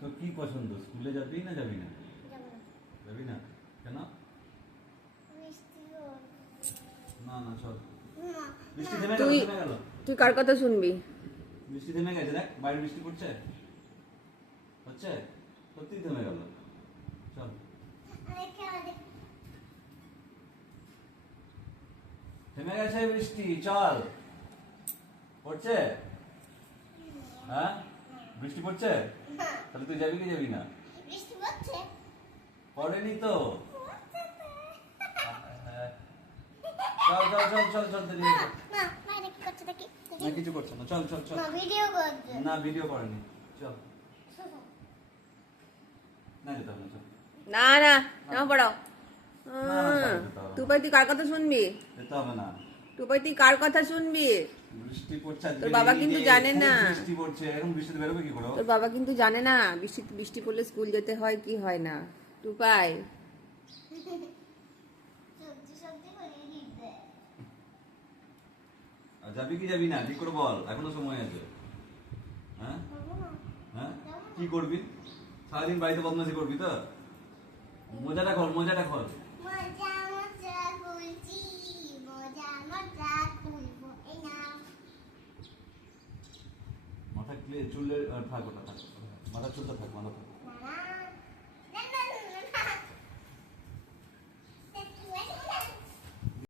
তো কি পছন্দ, স্কুলে যাবি না যাবি না? যাবি না কেন? না না চল। বৃষ্টি থেমে গেল, থেমে গেল। তুই কার কথা শুনবি? বৃষ্টি থেমে গেছে, দেখ বাইরে বৃষ্টি পড়ছে, হচ্ছে সত্যি থেমে গেল। চল থেমে গেছে বৃষ্টি, চল। পড়ছে? হ্যাঁ বৃষ্টি পড়ছে, তাহলে তুই যাবি কি যাবি না? বৃষ্টি পড়ছে? পড়েনি তো। চল চল চল চল চল দেরি হয়ে গেছে। না বাইরে কি করছে দেখি? না কিছু করছে না, চল চল চল। না ভিডিও করছে। না ভিডিও করেনি, চল। না যেতে হবে না, চল। না না নাও পড়াও। না, না, যেতে হবে না। তুই কার কথা শুনবি? যেতে হবে না। তুই কার কথা শুনবি? বৃষ্টি পড়ছে আজকে, তোর বাবা কিন্তু জানে না। বৃষ্টি পড়ছে, এখন বৃষ্টিতে বেরোবে কি করে? তোর বাবা কিন্তু জানে না বৃষ্টি পড়লে স্কুল যেতে হয় কি হয় না। টুপাই সত্যি সত্যি করে দিতে। আর যাবি কি যাবি না ঠিক করে বল, এখনো সময় আছে। হ্যাঁ হ্যাঁ কি করবি? সারাদিন বাড়িতে বদমাশি করবি তো? মজাটা কর, মজাটা কর। মজা মজা বলছি, মজা মজা খুলবো এই না। মাথা চুলের থাক, ওটা থাক, মাথা চুলটা থাক, মাথা থাক।